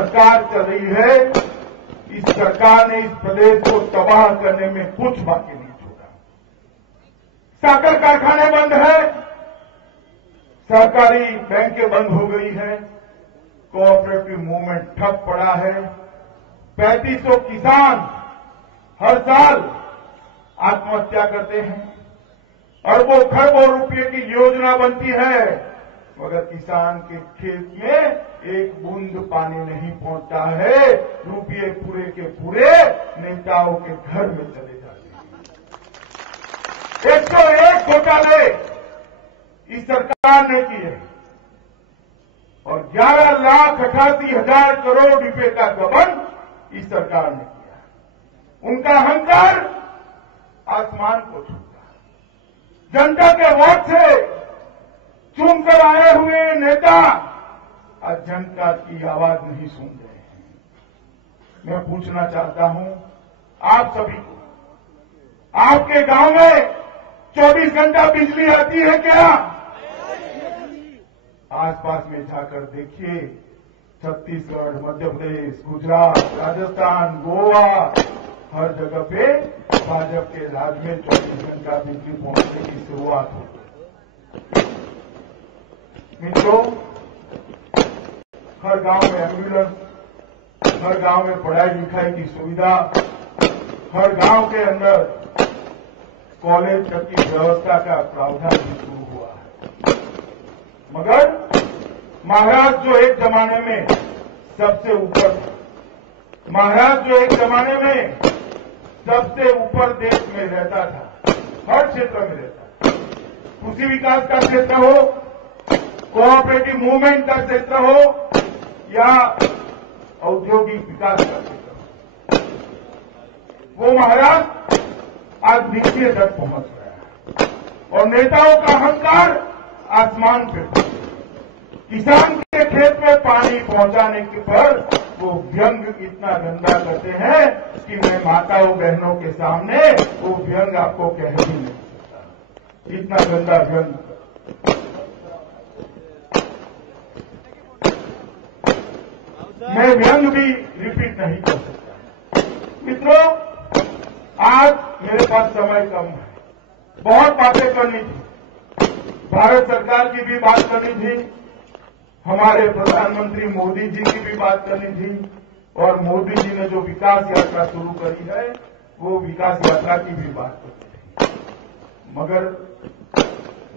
सरकार चल रही है, इस सरकार ने इस प्रदेश को तबाह करने में कुछ बाकी नहीं छोड़ा। साकर कारखाने बंद है, सहकारी बैंकें बंद हो गई है, कोऑपरेटिव मूवमेंट ठप पड़ा है। 3500 किसान हर साल आत्महत्या करते हैं, अरबों खरबों रुपये की योजना बनती है, मगर किसान के खेत में एक बूंद पानी नहीं पहुंचता है। रुपये पूरे के पूरे नेताओं के घर में चले जाते हैं। 101 घोटाले इस सरकार ने किए और 11,88,000 करोड़ रुपए का गबन इस सरकार ने किया। उनका अहंकार आसमान को छूता। जनता के वोट से चुनकर आए हुए नेता आज जनता की आवाज नहीं सुन रहे हैं। मैं पूछना चाहता हूं आप सभी को, आपके गांव में 24 घंटा बिजली आती है क्या? आसपास में जाकर देखिए, छत्तीसगढ़, मध्य प्रदेश, गुजरात, राजस्थान, गोवा, हर जगह पे भाजपा के राज में 24 घंटा बिजली पहुंचने की शुरुआत हो गई। मित्रों, हर गांव में एम्बुलेंस, हर गांव में पढ़ाई लिखाई की सुविधा, हर गांव के अंदर कॉलेज तक की व्यवस्था का प्रावधान भी शुरू हुआ है। मगर महाराष्ट्र जो एक जमाने में सबसे ऊपर था, महाराष्ट्र जो एक जमाने में सबसे ऊपर देश में रहता था, हर क्षेत्र में रहता था, कृषि विकास का क्षेत्र हो, कोऑपरेटिव मूवमेंट का क्षेत्र हो या औद्योगिक विकास का क्षेत्र हो, वो महाराष्ट्र आज नीचे तक पहुंच गया है और नेताओं का अहंकार आसमान पे। किसान के खेत में पानी पहुंचाने के पर वो व्यंग इतना गंदा करते हैं कि मैं माताओं बहनों के सामने वो व्यंग आपको कह भी नहीं सकता, इतना गंदा व्यंग। मैं व्यंग भी रिपीट नहीं कर सकता। मित्रों, आज मेरे पास समय कम है, बहुत बातें करनी थी, भारत सरकार की भी बात करनी थी, हमारे प्रधानमंत्री मोदी जी की भी बात करनी थी और मोदी जी ने जो विकास यात्रा शुरू करी है वो विकास यात्रा की भी बात करनी थी। मगर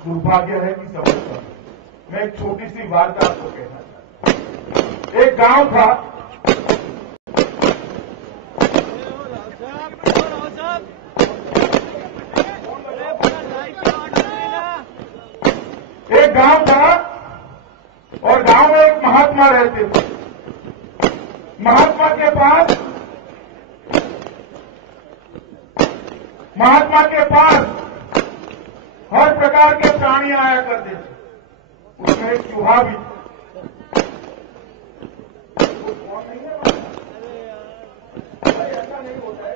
दुर्भाग्य है कि समय कम। मैं एक छोटी सी वार्ता आपको कहना चाहता हूं। एक गांव था, एक गांव था और गांव में एक महात्मा रहते थे। महात्मा के पास हर प्रकार के प्राणी आया करते थे, उसमें एक चूहा भी था। ऐसा नहीं होता है,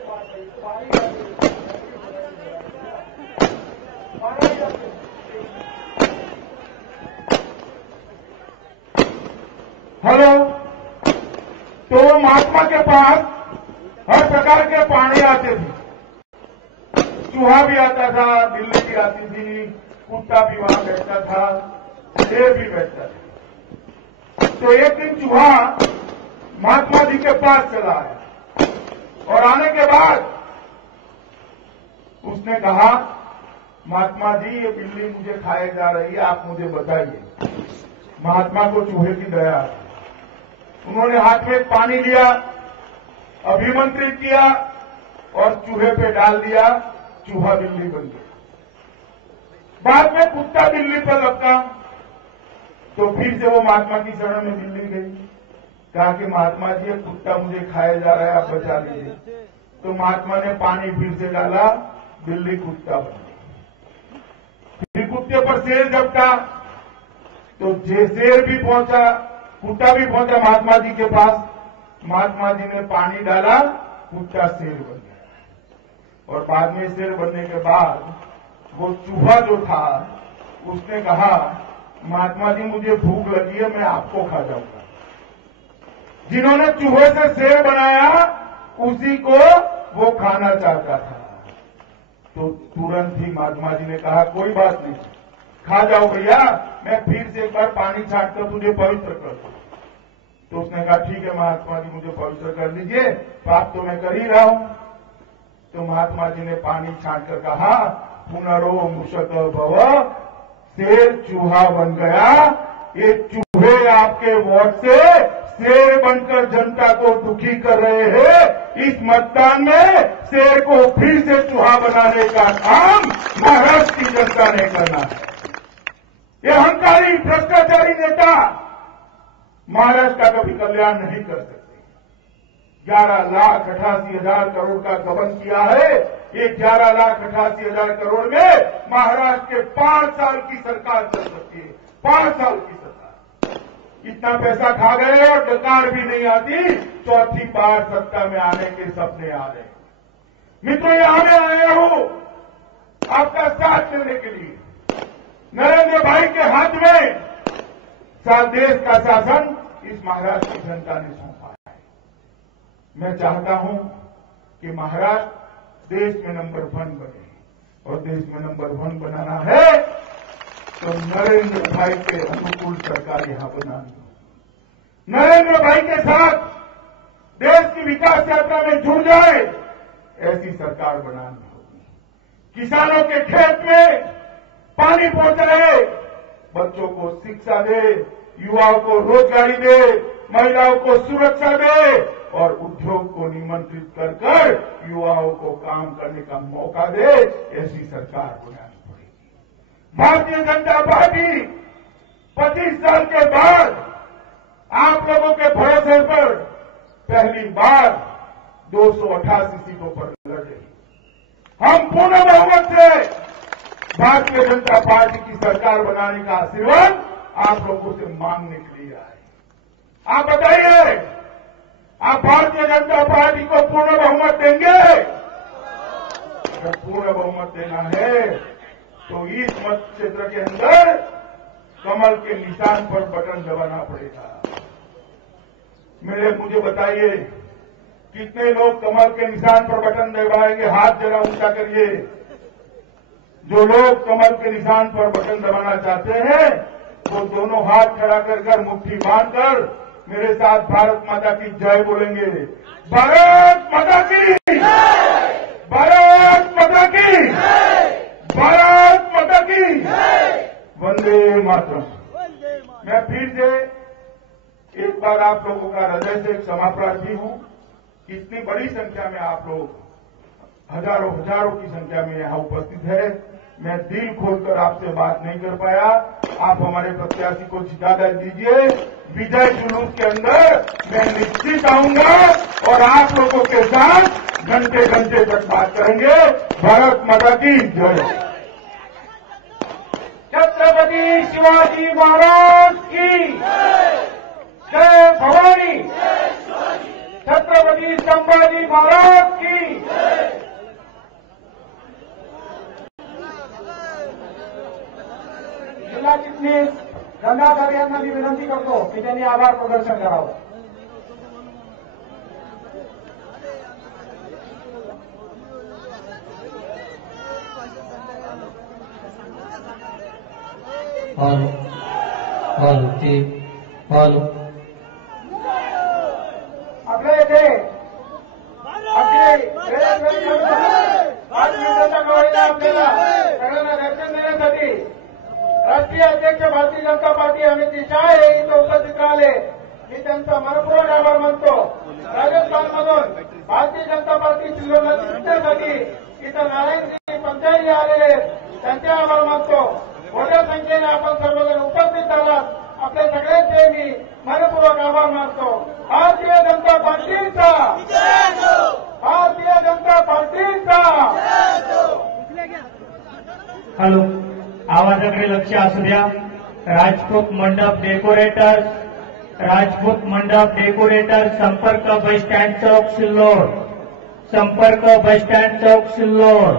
हेलो। तो महात्मा के पास हर प्रकार के प्राणी आते थे, चूहा भी आता था, बिल्ली भी आती थी, कुत्ता भी वहां बैठता था, शेर भी बैठता था। तो एक दिन चूहा महात्मा जी के पास चला आया और आने के बाद उसने कहा, महात्मा जी ये बिल्ली मुझे खाए जा रही है, आप मुझे बताइए। महात्मा को चूहे की दया, उन्होंने हाथ में पानी लिया, अभिमंत्रित किया और चूहे पे डाल दिया, चूहा बिल्ली बन गया। बाद में कुत्ता बिल्ली पर लपका तो फिर से वो महात्मा की शरण में बिल्ली गई, कहा कि महात्मा जी ये कुत्ता मुझे खाया जा रहा है, आप बचा लीजिए। तो महात्मा ने पानी फिर से डाला, बिल्ली कुत्ता बन गई। फिर कुत्ते पर शेर झपटा तो शेर भी पहुंचा, कुत्ता भी पहुंचा महात्मा जी के पास। महात्मा जी ने पानी डाला, कुत्ता शेर बन गया और बाद में शेर बनने के बाद वो चूहा जो था उसने कहा, महात्मा जी मुझे भूख लगी है, मैं आपको खा जाऊंगा। जिन्होंने चूहे से शेर बनाया उसी को वो खाना चाहता था। तो तुरंत ही महात्मा जी ने कहा कोई बात नहीं, खा जाओ भैया, मैं फिर से एक बार पानी छाट कर तुझे पवित्र कर दूं। तो उसने कहा ठीक है महात्मा जी, मुझे पवित्र कर दीजिए, पाप तो मैं कर ही रहा हूं। तो महात्मा जी ने पानी छाट कर कहा पुनरो मूषक भव, शेर चूहा बन गया। ये चूहे आपके वोट से शेर बनकर जनता को दुखी कर रहे हैं। इस मतदान में शेर को फिर से चूहा बनाने का काम महाराष्ट्र की जनता ने करना है। ये अहंकारी भ्रष्टाचारी नेता महाराष्ट्र का कभी कल्याण नहीं कर सकते। 11,88,000 करोड़ का गबन किया है। ये 11,88,000 करोड़ में महाराष्ट्र के 5 साल की सरकार चल सकती है। 5 साल की सरकार इतना पैसा खा गए और डकार भी नहीं आती, चौथी बार सत्ता में आने के सपने आ रहे। मित्रों, यहां मैं आया हूं आपका साथ देने के लिए। नरेंद्र भाई के हाथ में देश का शासन इस महाराष्ट्र की जनता ने सौंपा है। मैं चाहता हूं कि महाराष्ट्र देश में नंबर 1 बने, और देश में नंबर 1 बनाना है तो नरेंद्र भाई के अनुकूल सरकार यहां बनानी होगी। नरेंद्र भाई के साथ देश की विकास यात्रा में जुड़ जाए ऐसी सरकार बनानी होगी। किसानों के खेत में पानी पहुंचाए, बच्चों को शिक्षा दे, युवाओं को रोजगारी दे, महिलाओं को सुरक्षा दे और उद्योग को निमंत्रित कर कर युवाओं को काम करने का मौका दे, ऐसी सरकार बनानी पड़ेगी। भारतीय जनता पार्टी 25 साल के बाद आप लोगों के भरोसे पर पहली बार 288 सीटों पर लड़े। हम पूर्ण बहुमत से भारतीय जनता पार्टी की सरकार बनाने का आशीर्वाद आप लोगों से मांगने के लिए आए। आप बताइए, आप भारतीय जनता पार्टी को पूर्ण बहुमत देंगे? अगर पूर्ण बहुमत देना है तो इस मत क्षेत्र के अंदर कमल के निशान पर बटन दबाना पड़ेगा। मुझे बताइए, कितने लोग कमल के निशान पर बटन दबाएंगे? हाथ जरा ऊंचा करिए। जो लोग कमल के निशान पर बटन दबाना चाहते हैं वो दोनों हाथ खड़ा कर मुट्ठी बांधकर मेरे साथ भारत माता की जय बोलेंगे। भारत माता की, भारत माता की, भारत माता की, वंदे मातरम। मैं फिर से एक बार आप लोगों का हृदय से क्षमा प्रार्थी हूं। इतनी बड़ी संख्या में आप लोग हजारों की संख्या में यहां उपस्थित है। मैं दिल खोलकर आपसे बात नहीं कर पाया। आप हमारे प्रत्याशी को जिता दीजिए। विजय जुलूस के अंदर मैं निश्चित आऊंगा और आप लोगों के साथ घंटे घंटे तक बात करेंगे। भारत माता की जय। छत्रपति शिवाजी महाराज की जय। भवानी। छत्रपति संभाजी महाराज की। जिल्हा चिटणीस गंगाधर यांना मी विनंती करतो की त्यांनी आभार प्रदर्शन करावं। आपल्या इथे आपल्याला सगळ्यांना दर्शन देण्यासाठी राष्ट्रीय अध्यक्ष भारतीय जनता पार्टी अमित शाह हे इथं उपस्थित राहिले। मी त्यांचा मनपूर्वक आभार मानतो। राजस्थानमधून भारतीय जनता पार्टी जिल्ह्यासाठी इथं नारायणसिंह पंचायत आलेले, त्यांचे आभार मानतो। मोठ्या संख्येने आपण सर्वजण उपस्थित झालात, आपले सगळ्यांचे मी मनपूर्वक आभार मानतो। भारतीय जनता पार्टीचा, भारतीय जनता पार्टीचा। हॅलो, आवाजाकडे लक्ष असू द्या। राजपूत मंडप डेकोरेटर्स, राजपूत मंडप डेकोरेटर, संपर्क बस स्टँड चौक सिल्लोड, संपर्क बस स्टँड चौक सिल्लोड।